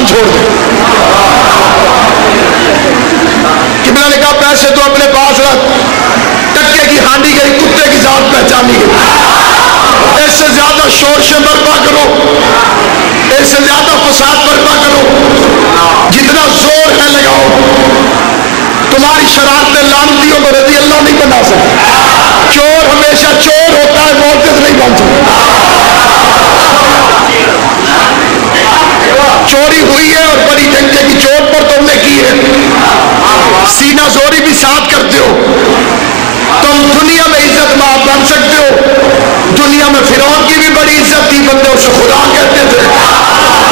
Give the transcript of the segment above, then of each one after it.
ایمان چھوڑ دے. قبلہ نے کہا پیسے تو اپنے پاس رکھ, ٹکے کی ہانڈی گئی, کتے کی ذات پہچانی گئی. اس سے زیادہ شورش برپا کرو, اس سے زیادہ فساد برپا کرو, جتنا زور ہے لگاؤ, تمہاری شرارتیں لعنتیوں کو رضی اللہ نہیں بنا سکتے. چور ہمیشہ چور ہوتا ہے, معتز نہیں بن سکتا. چوری ہوئی ہے اور بڑی ڈنکے کی چوٹ پر تم نے کی ہے. سینہ زوری بھی ساتھ کرتے ہو. تم دنیا میں عزت مآب بن سکتے ہو. دنیا میں فرعون کی بھی بڑی عزت تھی, بندے اسے خدا کہتے تھے.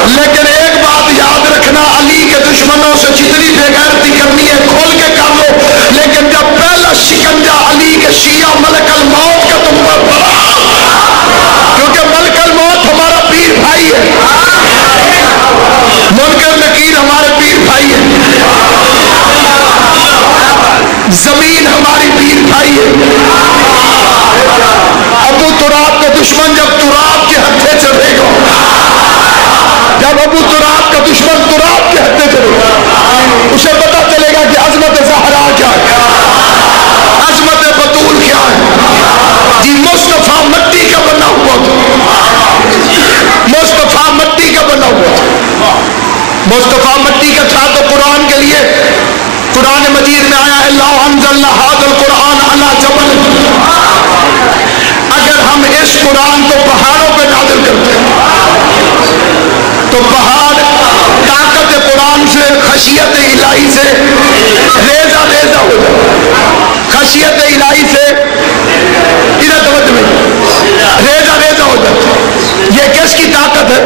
لیکن ایک بات یاد رکھنا, علی کے دشمنوں سے جتنی بے غیرتی کرنی ہے کھول کے کر لو, لیکن جب پہلا شکنجہ علی کے شیعہ ملک الموت کا تم پر پڑا, کیونکہ ملک الموت ہمارا پیر بھائی ہے, منکر نکیر ہمارے پیر بھائی ہے, زمین ہماری پیر بھائی ہے. ابو تراب کا دشمن جب تراب کے ہتھے چڑھے گا, جب ابو تراب کا دشمن تراب کے ہتھے چڑھے گا, اسے پتا چلے گا کہ عظمت زہرا کیا ہے, عظمت بطول کیا ہے. جی مصطفیٰ مٹی کا بنا ہوا تھا, مصطفیٰ مٹی کا بنا ہوا تھا. مصطفیٰ مٹی کا تھا تو قرآن کے لیے قرآن مجید میں آیا ہے لا انزلنا ھذا القرآن علی جبل. اگر ہم اس قرآن کو پہاڑوں پہ نازل کرتے ہیں تو پہاڑ طاقت قرآن سے, خشیت الہی سے ریزہ ریزہ ہو جائے. خشیت الہی سے ادھر توجہ میں ریزہ ریزہ ہو جاتا. یہ کس کی طاقت ہے؟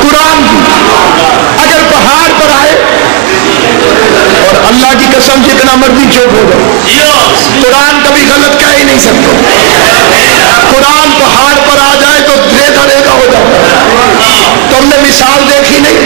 قرآن کی. اگر پہاڑ پر آئے اور اللہ کی قسم جتنا مرضی چوپ ہو جائے, قرآن کبھی غلط کہہ ہی نہیں سکتا. قرآن پہاڑ پر آ جائے تو ریزہ ریزہ ہو جاتا ہے. تم نے مثال دیکھی نہیں,